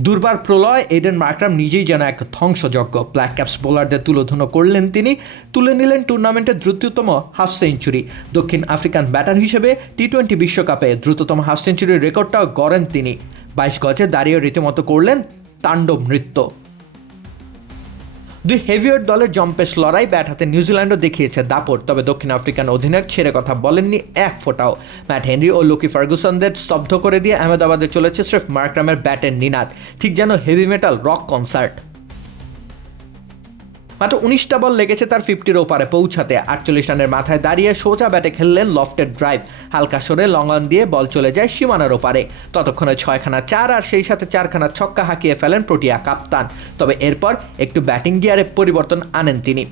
দুর্বার প্রলয় Eden Markram নিজেই যেন এক ধ্বংসযজ্ঞ। ব্ল্যাক ক্যাপস বোলারদের তুলোধুনো করলেন তিনি। তুলে নিলেন টুর্নামেন্টের দ্রুততম হাফ সেঞ্চুরি দক্ষিণ আফ্রিকান ব্যাটার হিসেবে টি টোয়েন্টি বিশ্বকাপে দ্রুততম হাফ সেঞ্চুরির রেকর্ডটাও গড়েন তিনি। বাইশ গজে দাঁড়িয়ে রীতিমতো করলেন তাণ্ডব নৃত্য। দুই হেভিওয়েট দলের জম্পেশ লড়াই ব্যাট হাতে নিউজিল্যান্ডও দেখিয়েছে দাপট, তবে দক্ষিণ আফ্রিকান অধিনায়ক ছেড়ে কথা বলেননি এক ফোটাও। ম্যাট হেনরি ও লুকি ফার্গুসনদের স্তব্ধ করে দিয়ে আহমেদাবাদে চলেছে স্রেফ মার্করামের ব্যাটের নিনাদ, ঠিক যেন হেভি মেটাল রক কনসার্ট। মাত্র উনিশটা বল লেগেছে তার ফিফটির ওপারে, পৌঁছাতে। আটচল্লিশ রানের মাথায় দাঁড়িয়ে সোজা ব্যাটে খেললেন লফটেড ড্রাইভ হালকা সরে লং অন দিয়ে বল চলে যায় সীমানার ওপারে। ততক্ষণে ছয়খানা চার আর সেই সাথে চারখানা ছক্কা হাঁকিয়ে ফেলেন প্রোটিয়া কাপ্তান। তবে এরপর একটু ব্যাটিং গিয়ারে পরিবর্তন আনেন তিনি।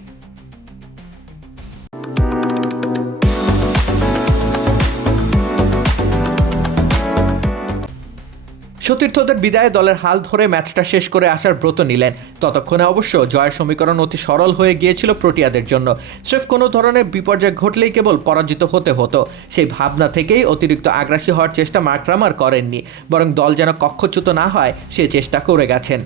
সতীর্থদের বিদায়ে দলের হাল ধরে ম্যাচটা শেষ করে আসার ব্রত নিলেন। ততক্ষণে অবশ্য জয়ের সমীকরণ অতি সরল হয়ে গিয়েছিল প্রোটিয়াদের জন্য। স্রেফ কোনো ধরনের বিপর্যয় ঘটলেই কেবল পরাজিত হতে হতো। সেই ভাবনা থেকেই অতিরিক্ত আগ্রাসী হওয়ার চেষ্টা মার্করামার করেননি। বরং দল যেন কক্ষচ্যুত না হয়, সে চেষ্টা করে গেছেন।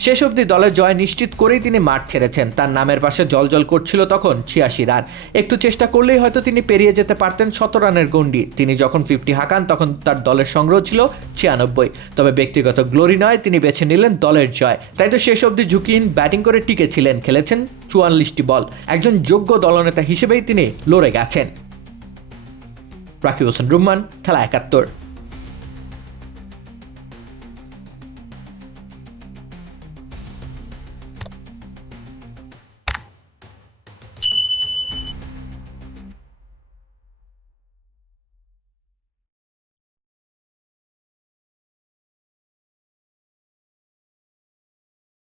শেষ অবধি দলের জয় নিশ্চিত করেই তিনি মাঠ ছেড়েছেন। তার নামের পাশে জলজল করছিল তখন ছিয়াশি রান। একটু চেষ্টা করলেই হয়তো তিনি পেরিয়ে যেতে পারতেন শত রানের গণ্ডি। তিনি যখন ফিফটি হাঁকান, তখন তার দলের সংগ্রহ ছিল ছিয়ানব্বই। তবে ব্যক্তিগত গ্লোরি নয়, তিনি বেছে নিলেন দলের জয়। তাই তো শেষ অবধি ঝুঁকিহীন ব্যাটিং করে টিকেছিলেন, খেলেছেন চুয়াল্লিশটি বল। একজন যোগ্য দলনেতা হিসেবেই তিনি লড়ে গেছেন। রাকিব হোসেন, রুম্মান, খেলা একাত্তর।